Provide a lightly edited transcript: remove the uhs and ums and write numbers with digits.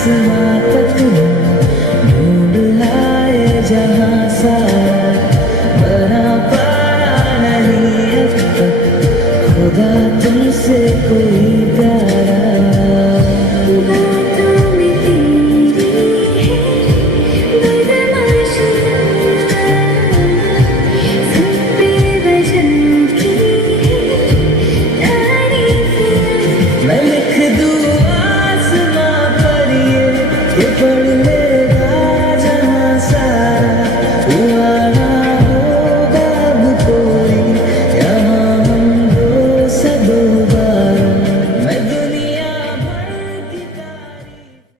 आसमां तक ढूंढ लाए जहां सारा, बना पाया नहीं अब तक खुदा तुमसे कोई प्यार।